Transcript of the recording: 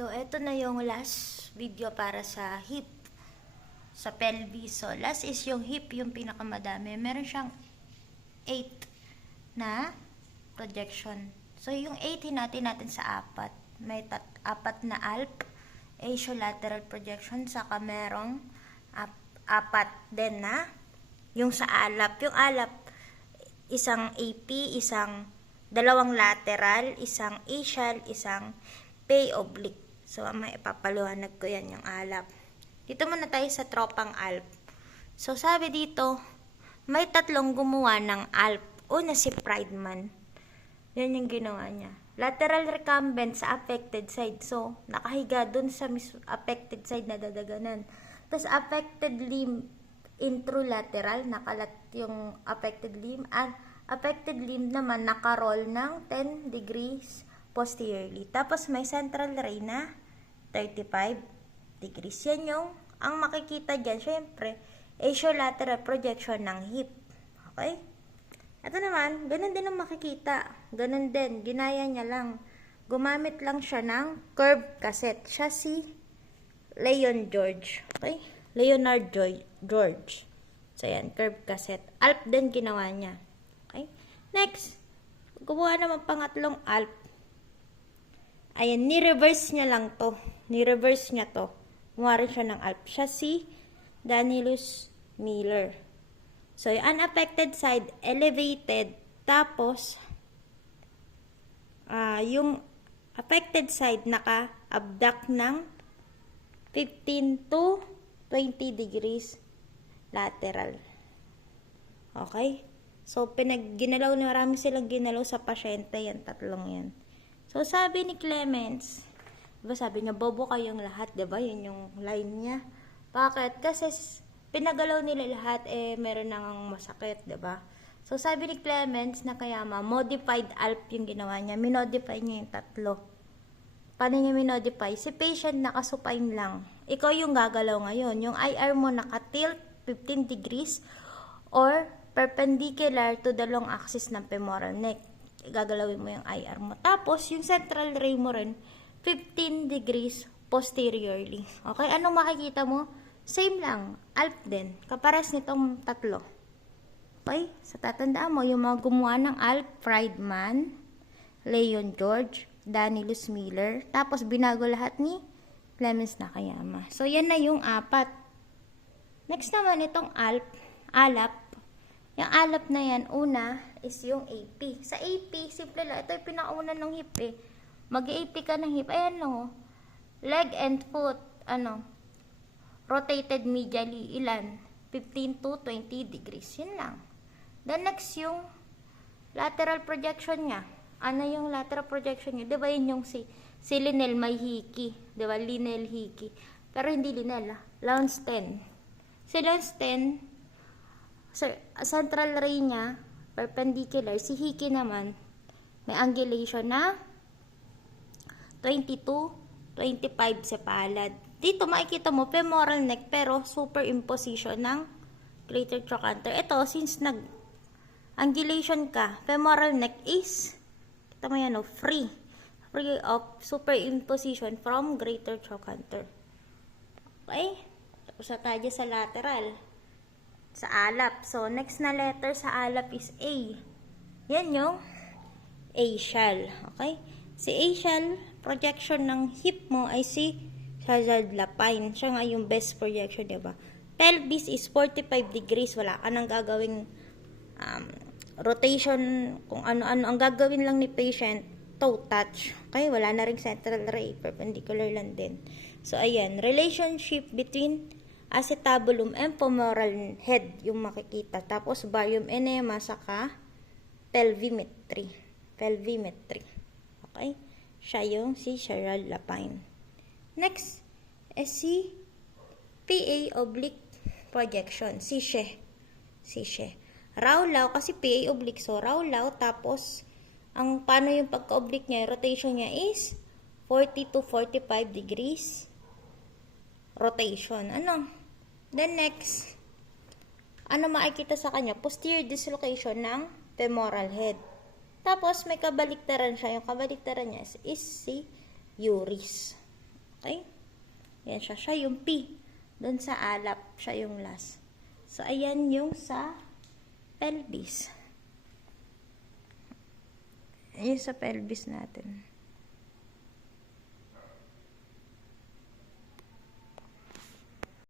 So, eto na yung last video para sa hip, sa pelvis. So, last is yung hip, yung pinakamadami. Meron siyang 8 na projection. So, yung 8 hinatin natin sa 4. May 4 na alp, atiolateral projection, saka merong 4 din na yung sa alap. Yung alap, isang AP, dalawang lateral, isang atial, isang pay oblique. So, may ipapaliwanag ko yan yung alap. Dito muna tayo sa tropang alp. So, sabi dito, may 3 gumawa ng alp. Una si Friedman. Yan yung ginawa niya. Lateral recumbent sa affected side. So, nakahiga dun sa affected side na dadaganan. Tapos, affected limb introlateral, nakalat yung affected limb. At affected limb naman, nakaroll ng 10 degrees posteriorly. Tapos, may central ray na 35 degrees. Yan yung, ang makikita dyan, syempre, atiolateral projection ng hip. Okay? Ito naman, ganun din ang makikita. Ganun din, ginaya niya lang. Gumamit lang siya ng curve cassette. Siya si Leon George. Okay? Leonard George. So, yan, curve cassette. Alp din ginawa niya. Okay? Next, gumawa naman pangatlong alp. Ayan, ni-reverse niya lang to. Ni-reverse niya to. Gumawa rin siya ng alp. Siya si Danilus Miller. So, yung unaffected side, elevated. Tapos, yung affected side, naka-abduct ng 15 to 20 degrees lateral. Okay? So, ginalaw, marami silang ginalaw sa pasyente, yan, 3 yan. So, sabi ni Clemens, diba sabi niya, bobo kayong lahat, diba? Yun yung line niya. Bakit? Kasi, pinagalaw nila lahat, meron nang masakit, diba? So, sabi ni Clemens na kaya modified alp yung ginawa niya. Minodify niya yung 3. Paano niya minodify? Si patient nakasupine lang. Ikaw yung gagalaw ngayon. Yung IR mo nakatilt 15 degrees or perpendicular to the long axis ng femoral neck. Gagalawin mo yung IR mo. Tapos, yung central ray mo rin, 15 degrees posteriorly. Okay? Anong makikita mo? Same lang. Alp din. Kapares nitong 3. Okay? So, tatandaan mo, yung mga gumawa ng alp, Friedman, Leon George, Danilus Miller, tapos binago lahat ni Clemens Nakayama. So, yan na yung 4. Next naman, itong alap. Yung alap na yan, una is yung AP. Sa AP, simple lang. Ito yung pinakauna ng hip eh. Mag-AP ka ng hip. Ayan lang oh. Leg and foot, rotated medially, ilan? 15 to 20 degrees. Yun lang. Then next, yung lateral projection niya. Ano yung lateral projection niya? Diba yun yung si Linel may hiki. Diba? Linel hiki. Pero hindi Linel Lance 10. Si Lance 10, central ray niya, perpendicular. Si hiki naman, may angulation na 22, 25 sa palad. Dito makikita mo, femoral neck, pero superimposition ng greater trochanter. Ito, since nag-angulation ka, femoral neck is, kita mo yan, free of superimposition from greater trochanter. Okay? Tapos na tayo sa lateral. Sa alap. So, next na letter sa alap is A. Yan yung atial. Okay? Si atial, projection ng hip mo ay si Chazard Lapine. Siya nga yung best projection, diba? Pelvis is 45 degrees. Wala ka nang gagawing rotation, kung ano-ano. Ang gagawin lang ni patient, toe touch. Okay? Wala na rin central ray. Perpendicular lang din. So, ayan. Relationship between acetabulum and femoral head yung makikita. Tapos, barium enema saka pelvimetry. Okay? Siya yung si Chazard Lapine. Next, si PA oblique projection. Si She. Rowlaw, kasi PA oblique. So, Rowlaw, tapos, ang paano yung pagka-oblique niya, rotation niya is 40 to 45 degrees rotation. Then next, makikita sa kanya? Posterior dislocation ng femoral head. Tapos, may kabaliktaran siya. Yung kabaliktaran niya is si Uris. Okay? Yan siya. Siya yung P. Doon sa alap, siya yung last. So, ayan yung sa pelvis. Ayan sa pelvis natin.